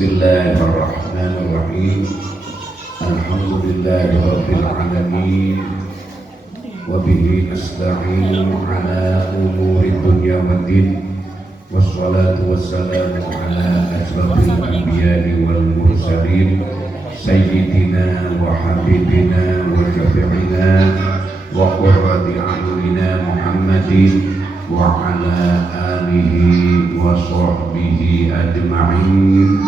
Bismillahirrahmanirrahim. Alhamdulillahirabbil alamin. Wa bihi nasta'inu ala umuri dunya waddin. Wassalatu wassalamu ala asyrafil anbiya'i wal mursalin sayyidina wa habibina wa syafi'ina wa qurrati a'yunina Muhammadin wa ala alihi wa sahbihi ajma'in.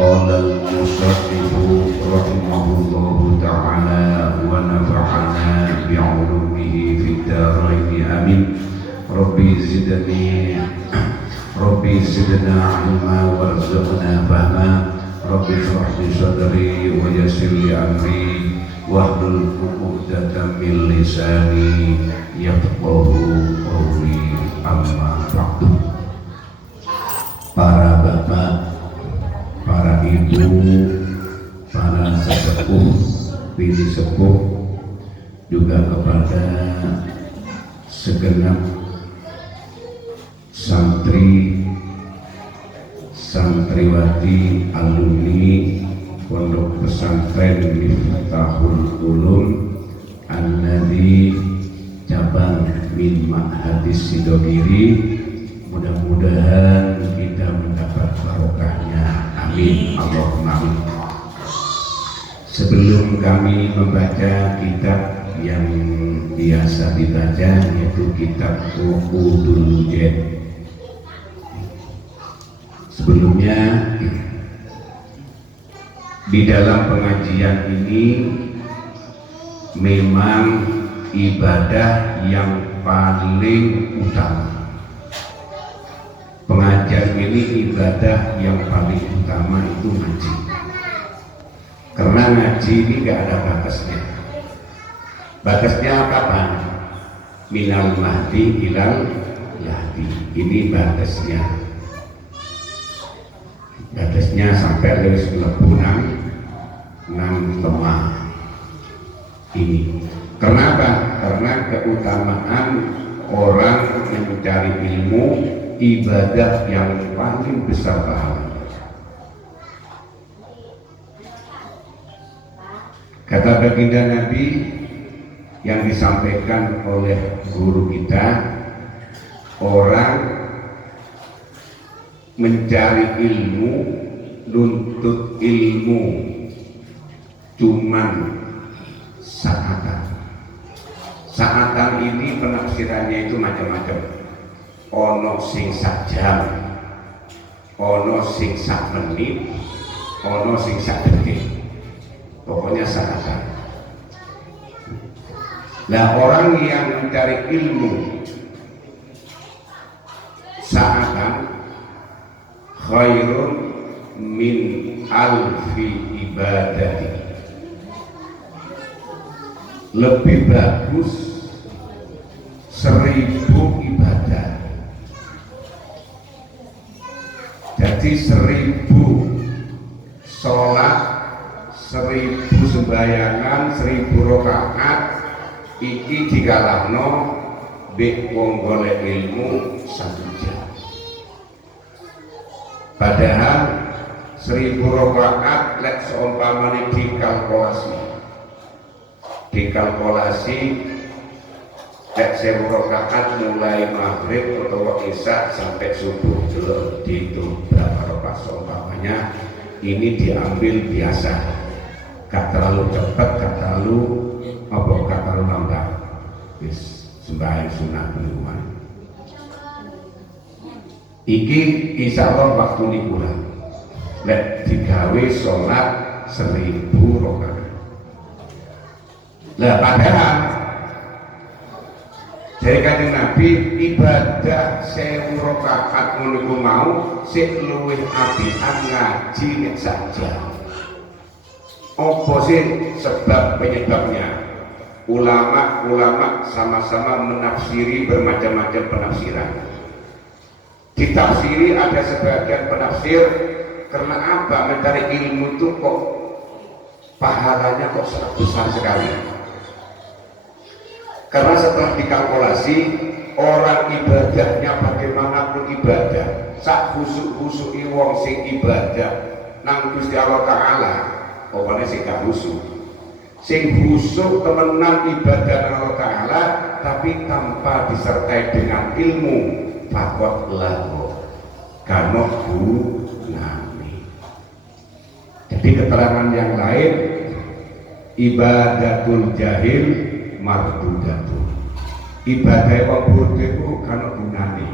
Qala al-musannifu rahimahullahu ta'ala wa nafa'ana bi'ulumihi fid dharain amin. Rabbi zidna ilma warzuqna fahma. Rabbi shrah li sadri wa yassir li amri wahlul 'uqdatam min lisani yafqahu qawli. Amma ba'du. Para bapak, para ibu, para sesepuh, bini sepuh, juga kepada segenap santri santriwati alumni Pondok Pesantren Miftahul Ulum An-Nadi cabang min Ma'hadis Sidogiri. Mudah-mudahan kita mendapat barokahnya, amin Allahumma amin. Sebelum kami membaca kitab yang biasa dibaca, yaitu kitab Uqudul Wujud, sebelumnya di dalam pengajian ini memang ibadah yang paling utama. Pengajian ini ibadah yang paling utama itu ngaji. Karena ngaji ini gak ada batasnya. Batasnya kapan? Minal mahdi ilal lahdi. Ini batasnya. Batasnya sampai lewis melepunan 6 lemah ini. Kenapa? Karena keutamaan orang yang mencari ilmu, ibadah yang paling besar pahala. Kata baginda Nabi yang disampaikan oleh guru kita, orang mencari ilmu, nuntut ilmu cuman saatan. Saatan ini penafsirannya itu macam-macam. Ono sing sak jam, ono sing sak menit, ono sing sak detik. Pokoknya saatan. Nah, orang yang mencari ilmu saatan khairun min alfi ibadati, lebih bagus 1000 ibadah. Jadi 1000 sholat, 1000 sembayangan, 1000 rakaat iki dikalahno mbek wong golek ilmu 1 jam. Padahal 1000 rakaat lek seumpamane dikalkulasi lek 1000 rakaat mulai maghrib atau isya sampai subuh, dulu dihitung berapa rakaat seumpamanya. Ini diambil biasa, gak terlalu cepat, gak terlalu lambat. Wis sembahyang sunat minuman. Iki insyaallah waktu liburan. Lek digawe sholat 1000 rakaat. Lah padahal dari kanjeng Nabi ibadah 1000 rakaat ngono mau sik luwih apian ngaji nek saja. Apa sih sebab penyebabnya? Ulama sama-sama menafsiri bermacam-macam penafsiran. Ditafsiri ada sebagian penafsir, karena apa? Mencari ilmu itu kok pahalanya kok sangat besar sekali. Karena setelah dikalkulasi, orang ibadahnya bagaimanapun ibadah, sak khusuk-khusuki wong sing ibadah nang Gusti Allah Ta'ala pokoknya sing gak khusuk, sing khusuk temenan ibadah nang Allah Ta'ala tapi tanpa disertai dengan ilmu fakot lahu kano gunani. Jadi keterangan yang lain, ibadatul jahil mardudatun, ibadah wong bodoh itu kano gunani.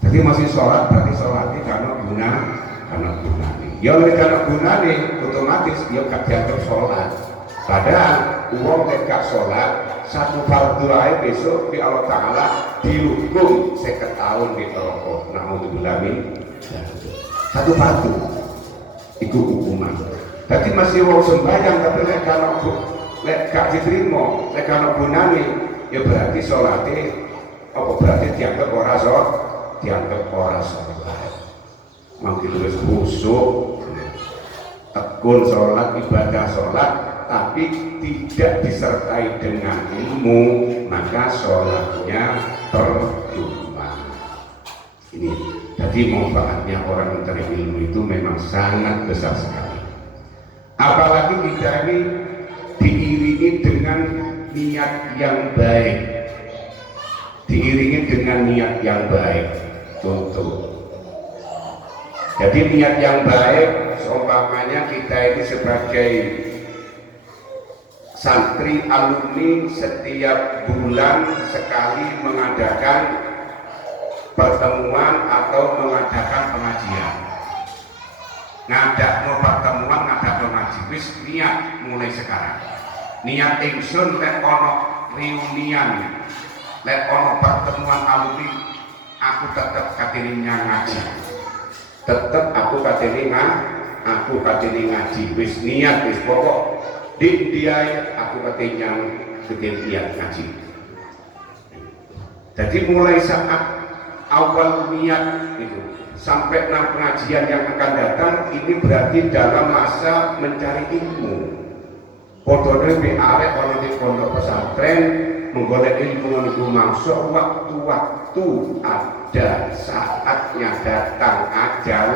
Jadi masih sholat berarti sholatnya kano gunani. Ya oleh kano gunani otomatis dia gak dianggap sholat. Padahal uang gak sholat satu fardu aja besok di Allah Ta'ala dihukum 50 tahun di neraka. Naudzubillah min satu fardu itu hukuman. Jadi masih wong sembahyang tapi lek gak diterima, lek kana gunane ya berarti salate apa berarti dianggap ora salat. Mungkin wis khusuk tekun salat, ibadah salat tapi tidak disertai dengan ilmu, maka sholatnya percuma. Ini jadi manfaatnya orang mencari ilmu itu memang sangat besar sekali. Apalagi kita ini diiringi dengan niat yang baik, diiringi dengan niat yang baik. Contoh, jadi niat yang baik, seumpamanya kita ini sebagai santri alumni setiap bulan sekali mengadakan pertemuan atau mengadakan pengajian. Ngadak no pertemuan, ngadak no ngaji, wis niat mulai sekarang. Niat ingsun lek ono reunian, lek ono pertemuan alumni, aku tetap katirinya ngaji. Tetap aku katiri ngaji. Wis niat wis pokok di dia aku katanya niat ngaji. Jadi mulai saat awal niat itu sampai pengajian yang akan datang ini berarti dalam masa mencari ilmu. Podone di arek ono di pondok pesantren menggolek ilmu niku masuk waktu-waktu ada saatnya datang ajal,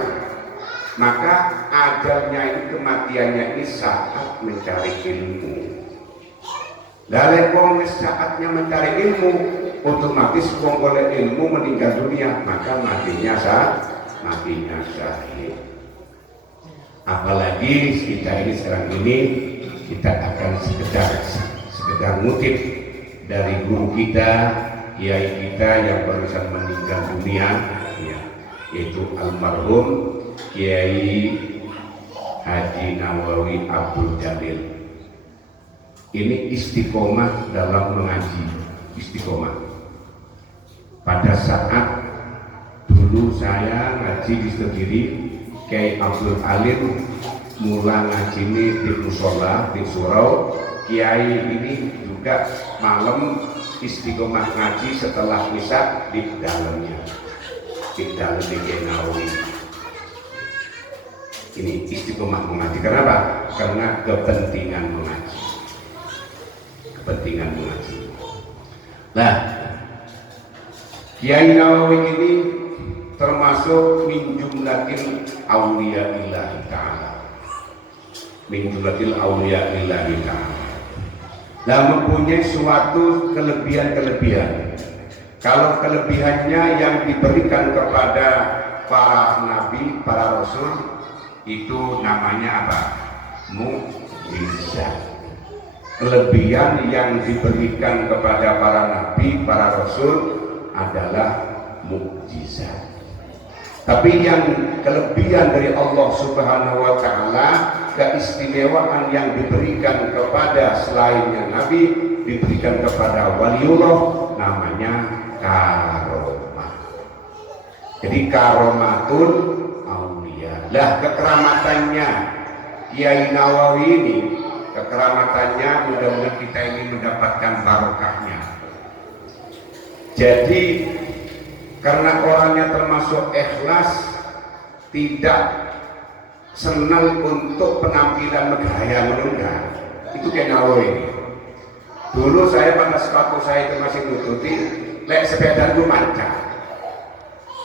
maka ajalnya ini kematiannya ini saat mencari ilmu. Dalek wong saatnya mencari ilmu otomatis wong oleh ilmu meninggal dunia, maka matinya syahid. Apalagi kita ini sekarang ini kita akan sekedar ngutip dari guru kita, kiai kita yang barusan meninggal dunia, ya, yaitu almarhum Kiai Haji Nawawi Abdul Jalil. Ini istiqomah dalam mengaji, istiqomah. Pada saat dulu saya ngaji di Kediri, Kiai Abdul Alim mula ngaji ini di musola di surau. Kiai ini juga malam istiqomah ngaji setelah isya di dalamnya, di dalam Kiai Nawawi. Ini istiqomah mengaji. Kenapa? Karena kepentingan mengaji. Kepentingan mengaji. Nah, Kiai Nawawi ini termasuk min jumlatil auliya'illahi ta'ala. Min jumlatil auliya'illahi ta'ala. Nah, mempunyai suatu kelebihan-kelebihan. Kalau kelebihannya yang diberikan kepada para nabi, para rasul, itu namanya apa? Mukjizat. Kelebihan yang diberikan kepada para nabi, para rasul adalah mukjizat. Tapi yang kelebihan dari Allah Subhanahu wa Ta'ala, keistimewaan yang diberikan kepada selainnya nabi, diberikan kepada waliullah, namanya karomah. Jadi karomatul aulia. Lah kekeramatannya Kiai Nawawi ini, kekeramatannya mudah-mudahan kita ini mendapatkan barokahnya. Jadi karena orangnya termasuk ikhlas, tidak senang untuk penampilan megaya menunggang, itu Kiai Nawawi ini. Dulu saya pada sepatu saya itu masih nututi, lek sepeda itu manca.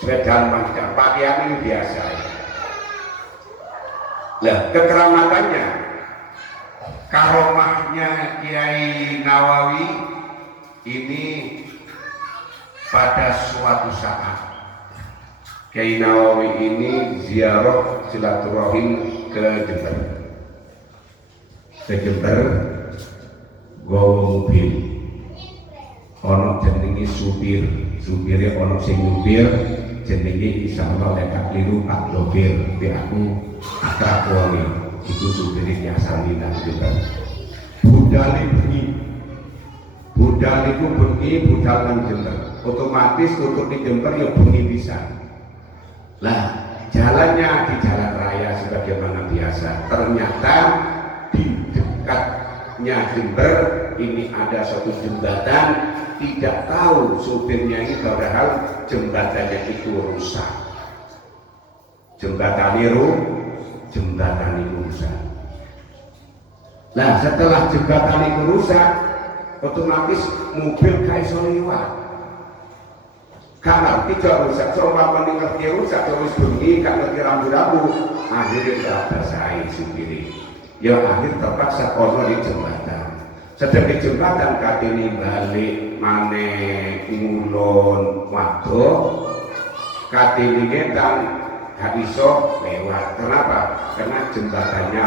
sepeda macam pakaian ini biasa. Lah kekeramatannya, karomahnya Kiai Nawawi ini pada suatu saat Kiai Nawawi ini ziarah silaturahim ke Jember. Ke Jember gawa mobil. Ono jenenge supire ono sing nyupir jenenge insyaallah lek gak kliru Pak Dobir, aku akrab wonge. Iku supire nyasani nang Jember. Budal iku bengi budal nang Jember. Otomatis tutup di Jember ya bengi bisa. Lah jalannya di jalan raya sebagaimana biasa. Ternyata di dekatnya Jember ini ada suatu jembatan, tidak tahu supirnya ini padahal jembatannya itu rusak. Jembatan itu rusak. Nah setelah jembatan itu rusak, otomatis mobil kaiso liwat. Karena tidak rusak, coba mendengar dia rusak, terus bunyi, gak ngerti rambu-rambu, akhirnya gak basahin supiri. Ya akhir terpaksa kono di jembatan. Sedang di jembatan katini balik maneh ngulon waktu, katini ngetang gak iso lewat. Kenapa? Karena jembatannya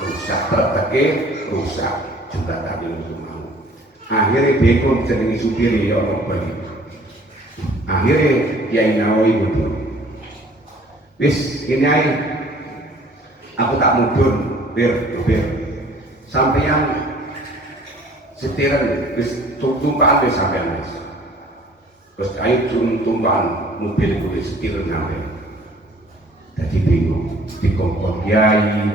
rusak, terteke rusak jembatan itu mau. Akhirnya bingung jenenge supiri ya Allah balik. Akhirnya Kiai Nawawi mundur. Wis ini ae. Aku tak mundur, bir. Sampeyan setiran wis tumpaan wis sampeyan wis. Terus ayo tumpaan mobil kuwi setiran sampe. Jadi bingung, dikongkon Kiai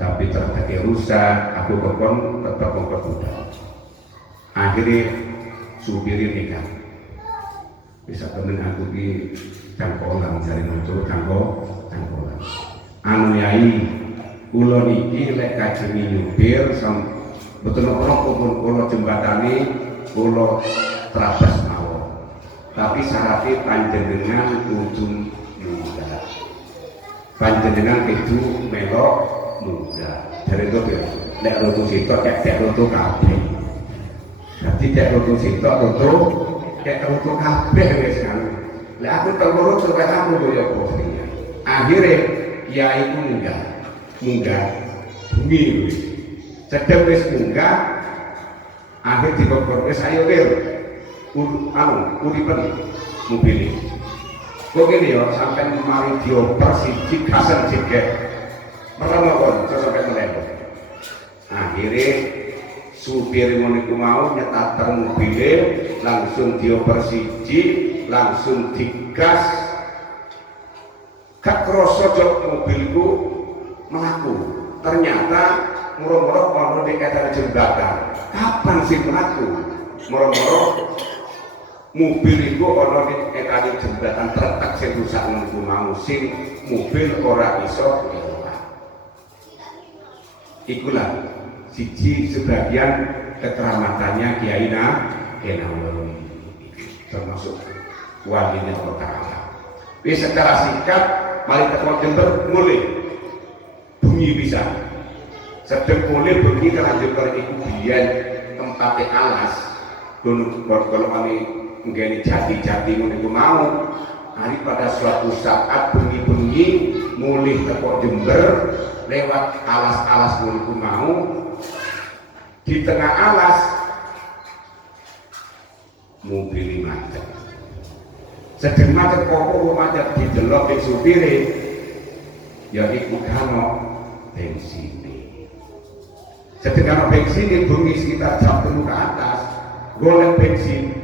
tapi ternyata rusak, aku kongkon tetap kongkon budal. Akhirnya supirnya nikah. Bisa temen aku di cangkolan cari muncul cangkolan. Anu yai, kula niki lek kajenge nyupir betul kula jembatane kula terabas mawon. Tapi syaratnya panjenengan kudu muda. Panjenengan itu melok muda. Dari itu lek roto sitok kayak roto kabeh. Jadi kayak roto sitok roto kayak untuk kabeh wis kan. Lah aku telurut supaya aku yo postingnya. Akhirnya ya iku munggah. Bumi wis. Sedeng wis munggah. Akhir dikokor wis ayo wir. Uripen mobil iki. Kok ngene yo sampean mari dioper siji kasen jegek. Pertama kon sampai melempar. Akhirnya supir niku mau nyetater mobilnya langsung dioper siji langsung digas gak kroso jok mobilku melaku ternyata murah-murah kalau di etan jembatan kapan sih melaku murah-murah mobil itu kalau di etan jembatan terletak sing rusak niku mau sing mobil ora iso lewat ikulah siji sebagian kekeramatannya Kiai Nawawi termasuk walinya Allah Ta'ala. Tapi secara singkat mari teko Jember mulai bunyi bisa sedang mulai bunyi karena Jember itu biyen tempatnya alas dulu kalau kami menggani jati-jati itu mau hari pada suatu saat bunyi-bunyi mulai teko Jember lewat alas-alas itu mau di tengah alas mobil macet sedang macet kok macet didelok di supire ya iku kano bensin sedang bensin bengi sekitar jam 3 ke atas golek bensin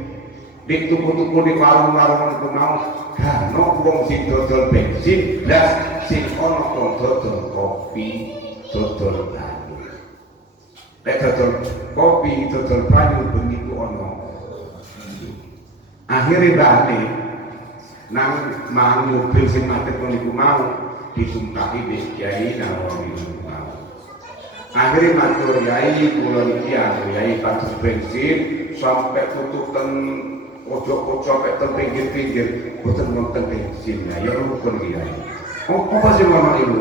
di tuku-tuku di warung-warung itu mau kano wong sing dodol bensin las sing ono dodol kopi dodol banyu lek dodol kopi dodol banyu begitu ono akhirnya balik nang mang mobil sing macet niku mau disumpahi di Kiai Nawawi mau akhirnya matur Yai kula niki Yai pantes bensin sampai tutup ten pojok-pojok sampai teng pinggir-pinggir boten wonten bensin ya rukun kiai. Apa sing ono iku?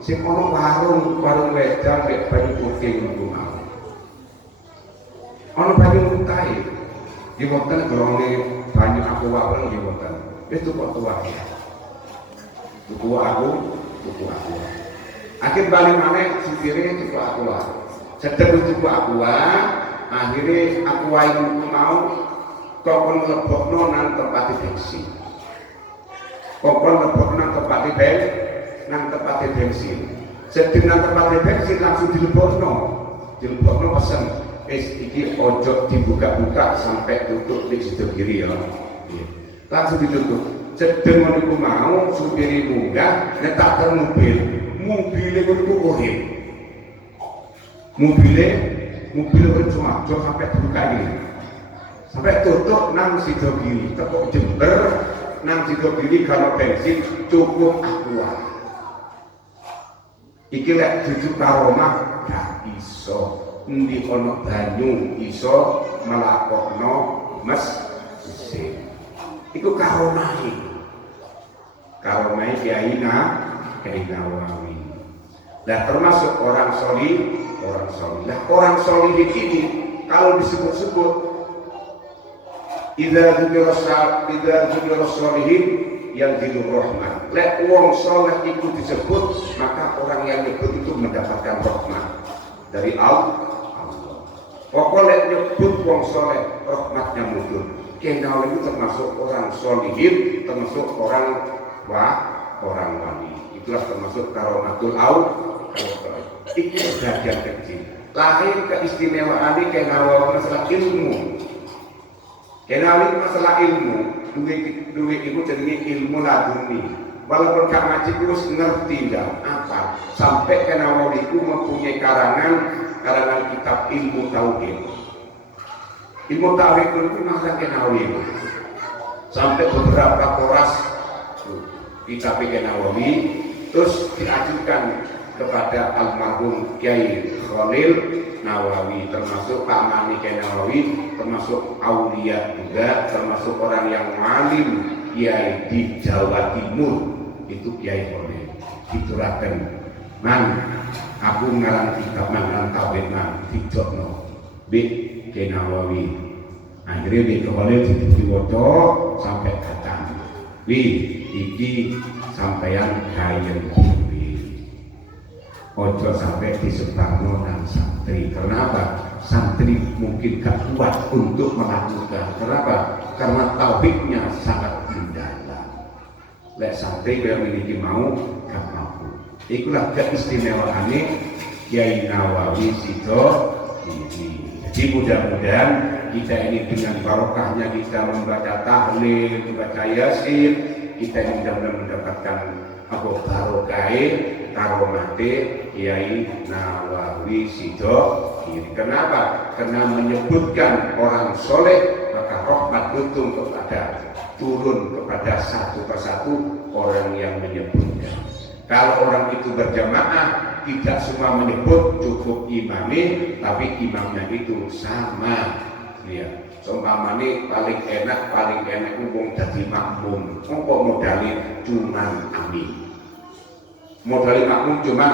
Sing ono warung wedang mek banyu putih niku mau. Ono banyu putih. Di wonten grone banyu aku wae di wonten. Wis tuku tua ya. Tuku aku. Akhir balik maneh supire tuku aku wae. Sedeng tuku aku wae, akhire aku wae mau kokon lebokno nang tempat bensin. Kokon lebokno nang tempat bensin. Sedeng nang tempat bensin langsung dilebokno pesen. Iki ojo dibuka-buka sampai tutup di situ kiri ya. Langsung ditutup. Sedeng niku mau supir munggah nyetak mobil niku urip. Mobil urip cuma sampai dibuka ini. Sampai tutup nang sido kiri. Teko Jember nang sido kiri kalau bensin cukup aqua. Iki lek jujuk karomah gak iso. Endi ono banyu iso melakokno mesin. Iku karomah Kiai Nawawi. Nah termasuk orang solih. Nah orang solih ini kalau disebut-sebut idza dzikra sholihin yang dilu rahmat. Lek wong soleh itu disebut maka orang yang nyebut itu mendapatkan rahmat dari Allah. Pokoknya nyebut wong soleh rahmatnya mudun. Kenal itu termasuk orang solihin, termasuk orang wali. Itulah termasuk karomatul itu bagian kecil. Lahir keistimewaan ini kenal masalah ilmu. Duwe itu jadi ilmu laduni. Walaupun gak ngaji terus ngerti dah apa. Sampai kenal itu mempunyai karangan kitab ilmu tauhid. Ilmu tauhid itu masa Nawawi. Sampai beberapa poras kitab Nawawi terus diajukan kepada almarhum Kiai Khalil Nawawi, termasuk Pak Mani Kiai Nawawi, termasuk aulia juga, termasuk orang yang alim Kiai di Jawa Timur itu Kiai Khalil. Dituraken man aku ngarang kitab ngarang tauhid man dijokno Kiai Nawawi. Akhirnya Kiai Khalil diwaca sampai khatam. Iki sampeyan kayen ojo sampai disebarno nang santri. Kenapa? Santri mungkin gak kuat untuk melakukan. Kenapa? Karena tauhidnya sangat mendalam. Lek santri yang memiliki mau gak mampu. Itulah keistimewaannya Kiai Nawawi Sido ini. Jadi mudah-mudahan kita ini dengan barokahnya kita membaca tahlil, membaca yasin, kita ini mudah-mudahan mendapatkan barokah karomate Kiai Nawawi Sido ini. Kenapa? Karena menyebutkan orang soleh maka rahmat turun kepada satu persatu orang yang menyebutkan. Kalau orang itu berjamaah tidak semua menyebut, cukup imami, tapi imamnya itu sama. Ya, seumpamane paling enak wong dadi makmum. Mongko modalin cuman amin. Modalin makmum cuman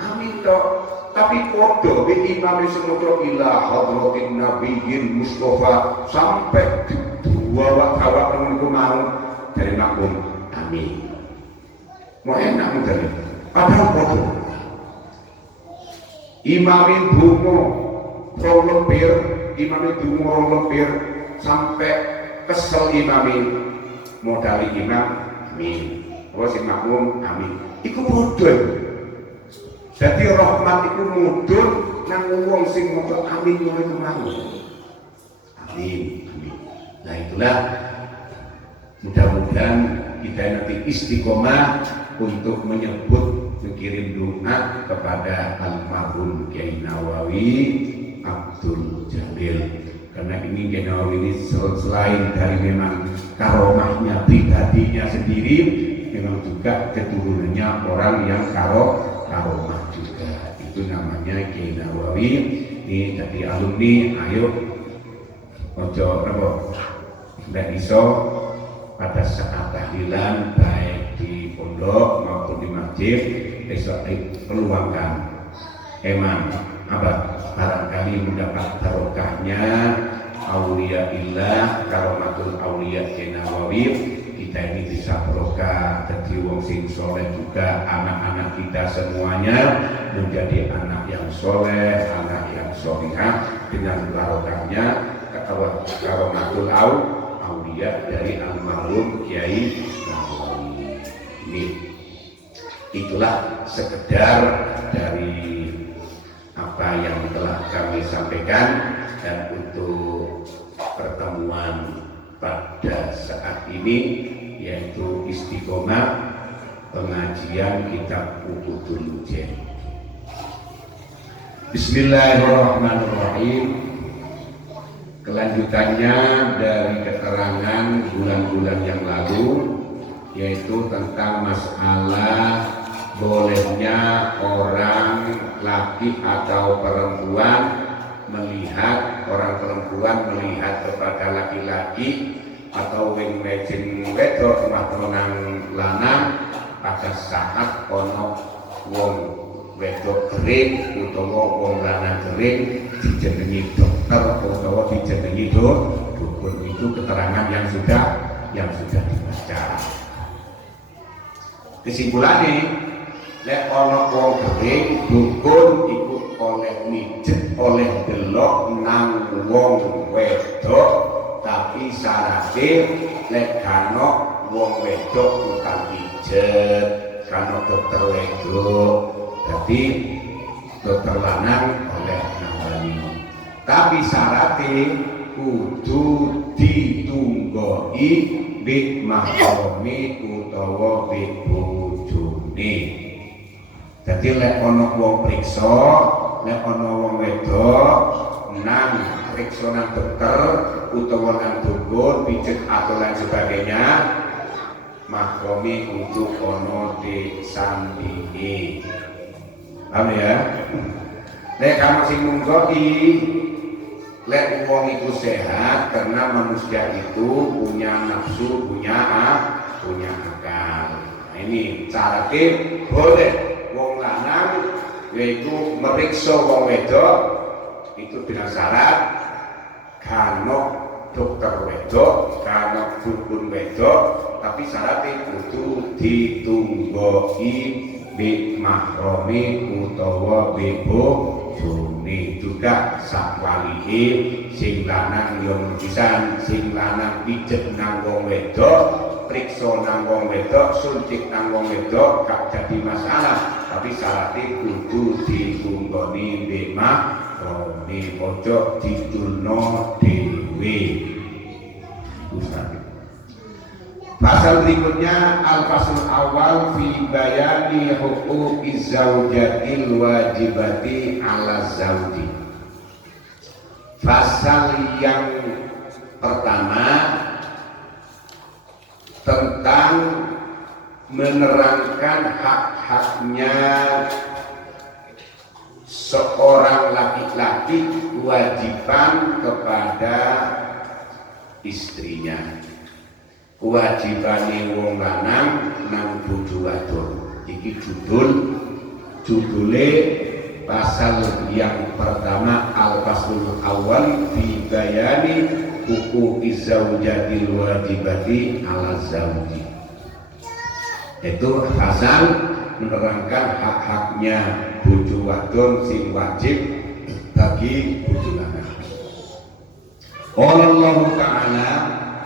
amin tok. Tapi podo bi imam semoga ila hadratin nabiyyin Mustafa sampai dua waktu menunggu mau dari makmum amin. Mau enak modalin. Padahal podo. Imamin dungo prolempir, imamin dungo prolempir sampai kesel imamin modali imam amin. Si makmum amin. Iku mudun. Jadi rahmat iku mudun nang wong sing maca amin ngono iku mau. Amin. Nah itulah mudah-mudahan kita nanti istiqomah untuk menyebut mengirim doa kepada almarhum Kiai Nawawi Abdul Jalil. Karena ini Kiai Nawawi ini selain dari memang karomahnya pribadinya sendiri, memang juga keturunannya orang yang karomah juga. Itu namanya Kiai Nawawi. Ini jadi alumni, ayo ojo ndak iso pada saat tahlilan baik di pondok maupun di masjid besok peluangkan emang apa barangkali mendapat barokahnya aulia illah karomatul aulia Nawawi, kita ini bisa barokah jadi wong sing soleh juga, anak-anak kita semuanya menjadi anak yang soleh, anak yang solihah dengan barokahnya karomatul aulia dari almarhum Kiai Nawawi. Ini itulah sekedar dari apa yang telah kami sampaikan, dan untuk pertemuan pada saat ini yaitu istiqomah pengajian kitab Uqudul Mujaid. Bismillahirrahmanirrahim. Kelanjutannya dari keterangan bulan-bulan yang lalu, yaitu tentang masalah bolehnya orang laki atau perempuan melihat, orang perempuan melihat kepada laki-laki atau wing wedok wedok nang lanang pada saat ono wong wedok kering utawa wong lanang kering dijenengi dokter utawa dijenengi dukun. Itu keterangan yang sudah dibaca. Kesimpulannya, lek ono wong kering dukun iku oleh mijet oleh delok nang wong wedok, tapi syaratnya lek kano wong wedok tukang pijet, kano dokter wedok, jadi dokter lanang oleh nambani. Tapi syaratnya kudu ditunggoi bik mahromi utawa bik bojone. Jadi lek ono wong priksa, lek ono wong wedok nang priksa nang dokter utawa nang dukun pijet atau lain sebagainya, mahromi untuk ono di sampingi. Paham ya? Lek kamu sing nunggoi, lek wong itu sehat karena manusia itu punya nafsu, punya akal. Nah, ini cara boleh wong lanang yaitu meriksa wong wedok itu dengan syarat kano dokter wedok, kano dukun wedok, tapi syaratnya kudu ditunggoi bi mahromi utawa bi bojone. Juga sakwalihe sing lanang yo pisan, sing lanang pijet nang wong wedok, priksa nang wong wedok, suntik nang wong wedok gak jadi masalah, tapi syaratnya kudu ditunggoni bi mahromi, ojo ditulno dhewe. Pasal berikutnya al-fasl awal fi bayani huquqiz zaujatil wajibati ala zauji. Pasal yang pertama tentang menerangkan hak-haknya seorang laki-laki kewajiban kepada istrinya. Kewajibane wong lanang nang bojo wadon. Iki judule pasal yang pertama al-faslul awal fi bayani huquqiz zaujatil wajibati ala zauji. Itu pasal menerangkan hak-haknya bojo wadon sing wajib bagi bojo lanang. Allah Ta'ala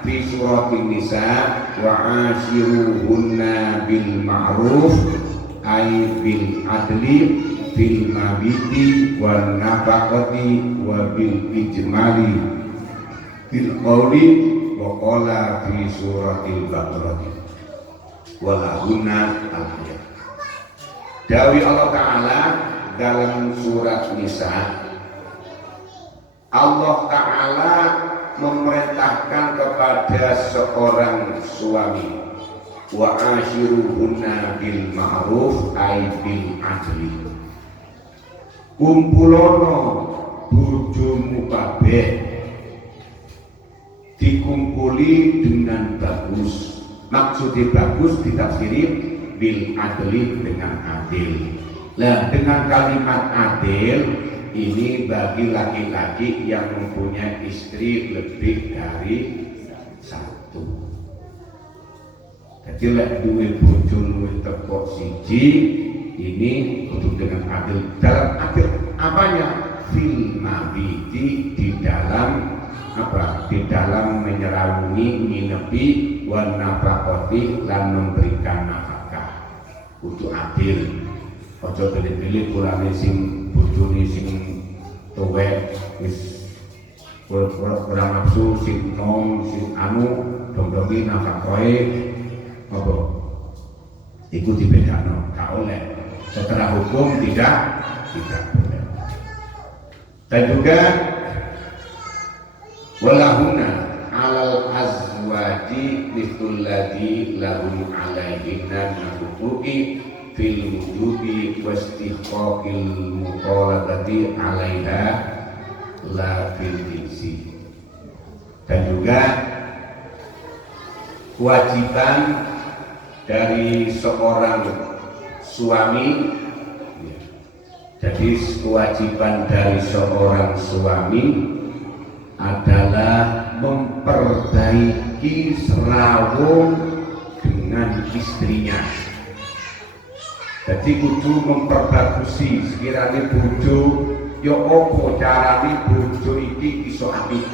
fi suratin nisa wa ashiruhunna bil ma'ruf ay bil adli fil mabiti wan nafaqati wa bil ijmali fil qawli wa qala fi suratil baqarah walahunna al-ayat. Dawi Allah Ta'ala dalam surat Nisa, Allah Ta'ala memerintahkan kepada seorang suami wa ashiruhunna bil ma'ruf ay bil adli. Kumpulono bojomu kabeh dikumpuli dengan bagus. Maksudnya bagus ditafsiri bil adli, dengan adil. Nah, dengan kalimat adil ini bagi laki-laki yang mempunyai istri lebih dari satu. Jadi lek duwe bojo luwih teko siji, ini kudu dengan adil. Dalam adil apanya? Fil mabiti, di dalam apa? Di dalam menyeraungi, nginepi, wan nafaqati, lan memberikan nafkah. Kudu adil. Ojo pilih-pilih pulane sing bojone sing tuwek wis kurang nafsu, sing nom, sing anu dong-dongi nafkahe apa? Iku dibedakno, gak oleh. Secara hukum tidak boleh. Dan juga walahuna alal azwaji mithul ladzi lahum alaihinna min huquqi fil wujubi wastihqaqil muqalabati 'alaiha la fil jinsi. Dan juga kewajiban dari seorang suami, jadi kewajiban dari seorang suami adalah memperbaiki serawung dengan istrinya. Jadi kudu memperbagusi sekiranya bojo ya apa carane bojo iki iso apik.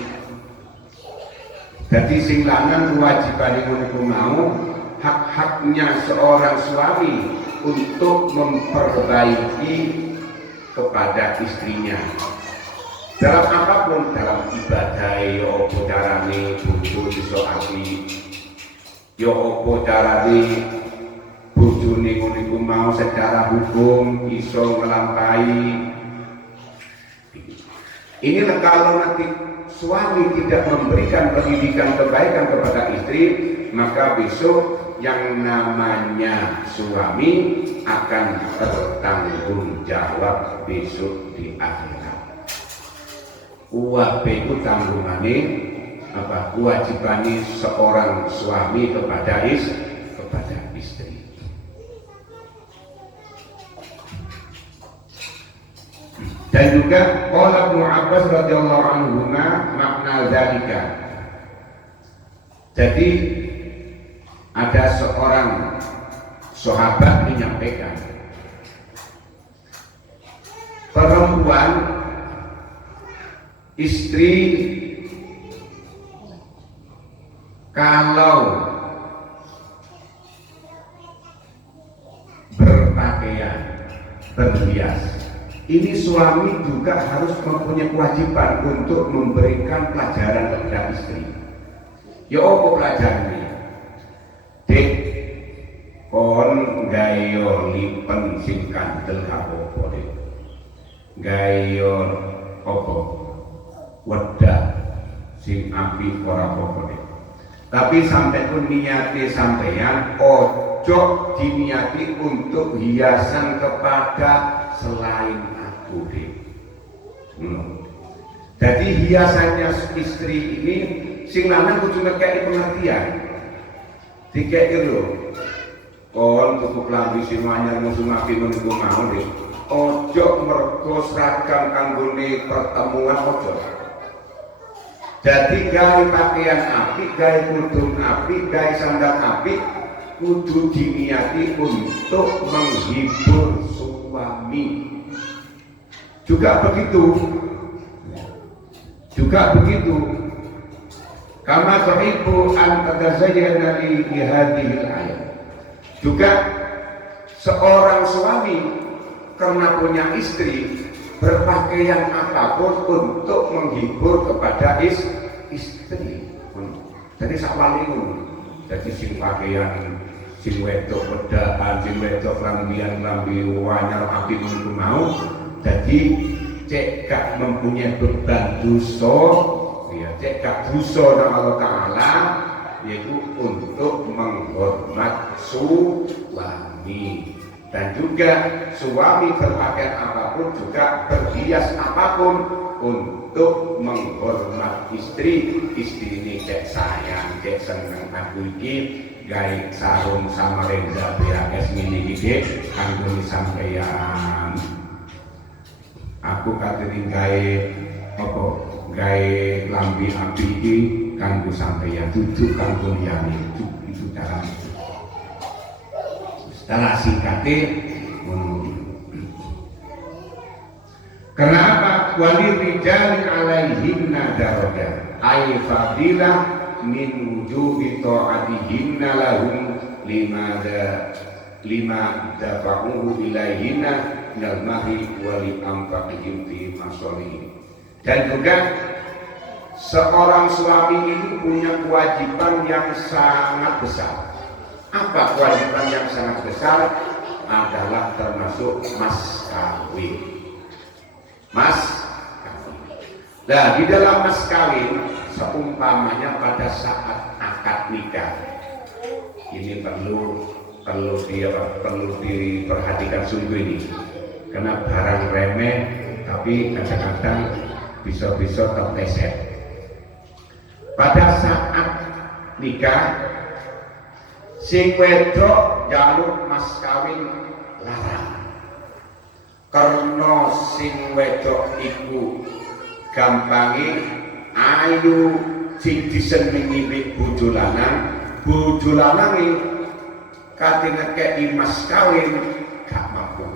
Jadi sing lanang kewajibane ngono mau, hak-haknya seorang suami untuk memperbaiki kepada istrinya. Dalam apapun, dalam ibadah ya apa carane bojo iso apik. Ya apa carane bojone ngono mau secara hukum iso ngelampahi. Inilah kalau nanti suami tidak memberikan pendidikan kebaikan kepada istri, maka besok yang namanya suami akan bertanggung jawab besok di akhirat. Kuwabe tanggungane apa? Kewajibane seorang suami kepada istri. Dan juga qala Ibnu Abbas radhiyallahu anhu makna zalika. Jadi ada seorang sahabat menyampaikan, perempuan istri kalau berpakaian berhias, ini suami juga harus mempunyai kewajiban untuk memberikan pelajaran kepada istri. Ya apa pelajarannya? Dek, kon gayo lipen sing kandel apa-apa dek. Gayo apa? Wedah sing api ora apa-apa dek. Tapi sampai pun niati sampeyan ojo diniati untuk hiasan kepada selain aku deh. Jadi hiasannya istri ini sing lanang kudu ngekeki pengertian. Dikeki lho. Kon tuku klambi sing anyar musuh api meniku mau deh. Ojo mergo seragam kanggone pertemuan ojo. Jadi gawe pakaian api, gawe kudung api, gawe sandal api, kudu diniati untuk menghibur suami. Juga begitu. Kama tuhibbu an tatazayyana li hadhil ayat. Juga seorang suami karena punya istri berpakaian apapun untuk menghibur kepada istri. Jadi sakwali ngono. Jadi sing pakaian sing wedok wedahan, sing wedok lambian-lambi wanyar api ngono mau. Jadi cek gak mempunyai beban dosa, ya cek gak dosa nang Allah Taala, yaitu untuk menghormat suami. Dan juga suami berpakaian apapun, juga berhias apapun, untuk menghormat istri ini cek sayang, cek seneng aku iki gawe sarung Samarinda BAS mini iki kanggo sampeyan. Aku katene gawe apa gawe lambi api iki kanggo sampeyan, duduk kanggo liyane. Itu cara setelah singkatnya kenapa wali rijal alaihinna darajah ay fadilah min wujubi ta'atihinna lahum lima dafa'uhu ilaihinna minal mahri wali anfaqihim fi masolihim. Dan juga seorang suami itu punya kewajiban yang sangat besar. Apa kewajiban yang sangat besar? Adalah termasuk mas kawin. Mas kawin. Nah, di dalam mas kawin, seumpamanya pada saat akad nikah, ini perlu diperhatikan sungguh ini, karena barang remeh, tapi kadang-kadang bisa-bisa terpleset. Pada saat nikah, sing wedok jaluk mas kawin larang. Karena sing wedok iku gampangi ayu sing disenengi bojo lanang katene kei mas kawin gak mampu.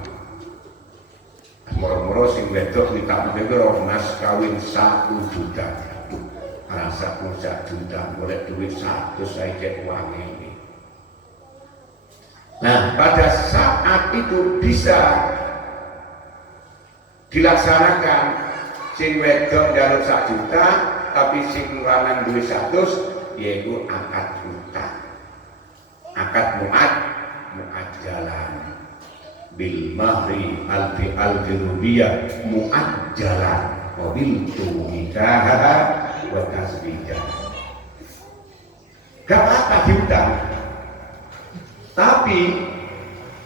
Moro-moro sing wedok minta mas kawin 1 juta. Rasa 1 juta boleh duit 100 saya cek uang ini. Nah, pada saat itu bisa dilaksanakan sing wedok jalur 1 juta tapi sing lanang duit 100, yaitu akad utang, akad muat jalan bil mahri al-junubiyah muat jalan mobil nikah wa tasbijah. Gak apa diutang. Tapi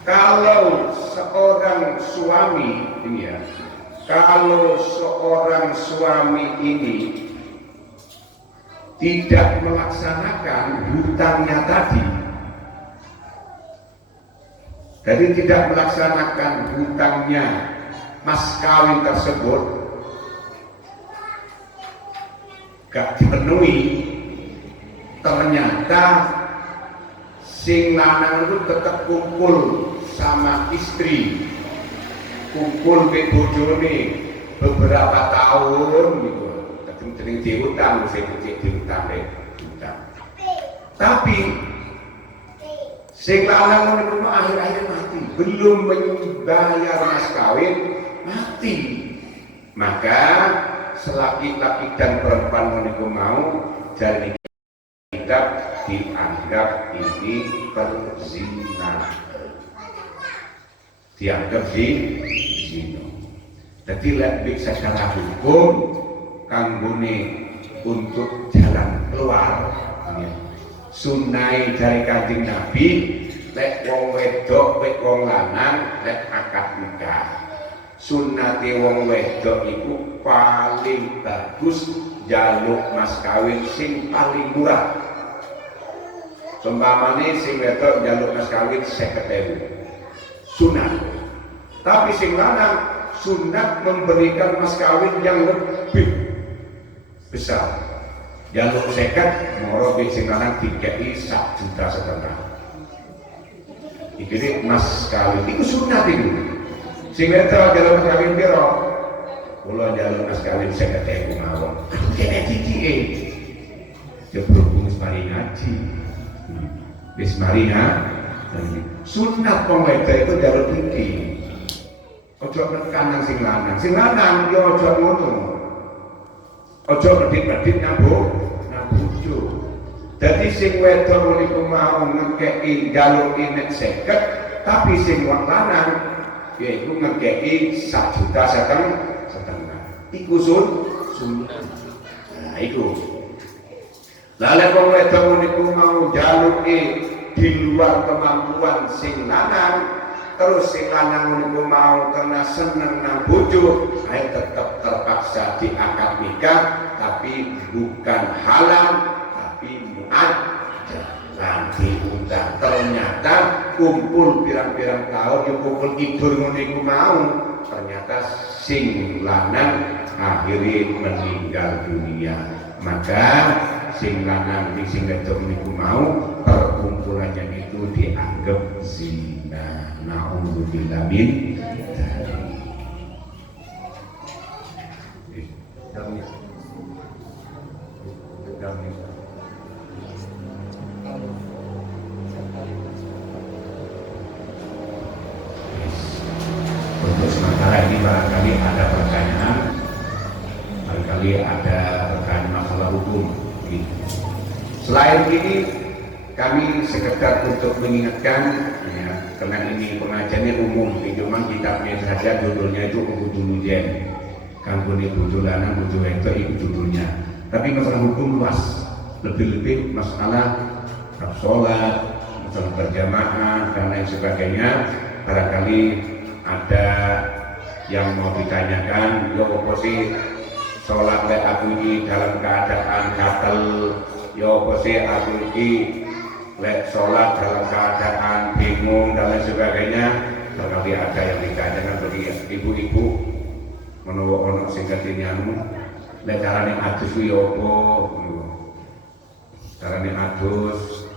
kalau seorang suami ini ya, kalau seorang suami ini tidak melaksanakan hutangnya tadi, jadi tidak melaksanakan hutangnya mas kawin tersebut, gak dipenuhi, ternyata sing lanang itu tetap kumpul sama istri, kumpul ke bojone beberapa tahun gitu, sering diutang, tapi sing lanang itu akhir-akhir mati, belum membayar mas kawin, mati. Maka selaki-laki dan perempuan menikah mau dari kitab dianggap ini perzinahan, dianggap zina. Jadi lebih secara hukum kanggone untuk jalan keluar ya. Sunai dari Kanjeng Nabi, lek wong wedok lek wong lanang lek akad nikah, sunnate wong wedok iku paling bagus jaluk mas kawin sing paling murah. Seumpamane sing wedok jaluk mas kawin 50.000 sunat, tapi sing lanang sunat memberikan mas kawin yang lebih besar. Jaluk 50 moro sing lanang dikei 1,5 juta. Iki mas kawin iku sunat itu. Sing wedok jaluk mas kawin piro? Kula jaluk mas kawin 50.000 mawon. Kene cicike. Jebruk wis mari ngaji. Wis mari sunat wong wedok itu jaluk iki. Ojo tekan sing lanang. Sing lanang yo ojo ngono. Ojo medhit-medhit nambung bojo. Dadi sing wedok niku mau ngekeki jaluk nek 50, tapi sing wong lanang yaiku ngekeki 1,5 juta. Iku sunat. Nah iku. Lalu wong wedok niku mau jaluke di luar kemampuan sing lanang, terus sing lanang niku mau karena seneng nang bojo ae tetap terpaksa diakad nikah, tapi bukan halal tapi mu'ajjal diundang. Ternyata kumpul pirang-pirang tahun ya kumpul tidur ngono iku mau, ternyata sing lanang akhirnya meninggal dunia. Maka sing lanang sing wedok niku mau perkumpulannya itu dianggap zina. Na'udzubillah min untuk sementara ini barangkali ada pertanyaan, barangkali ada pertanyaan masalah hukum. Selain ini kami sekedar untuk mengingatkan ya, karena ini pengajiannya umum, cuma kitabnya saja judulnya itu Ubudul Jen, kampung ibu lanang budu wedok itu judulnya. Tapi masalah hukum luas, lebih-lebih masalah sholat, masalah berjamaah dan lain sebagainya. Barangkali ada yang mau ditanyakan, yo apa sih sholat lek aku ini dalam keadaan gatel, yo apa sih aku ini lek sholat dalam keadaan bingung dan lain sebagainya. Barangkali ada yang ditanyakan bagi ibu-ibu menurut ono sing katanya lek carane adus yo apa, carane adus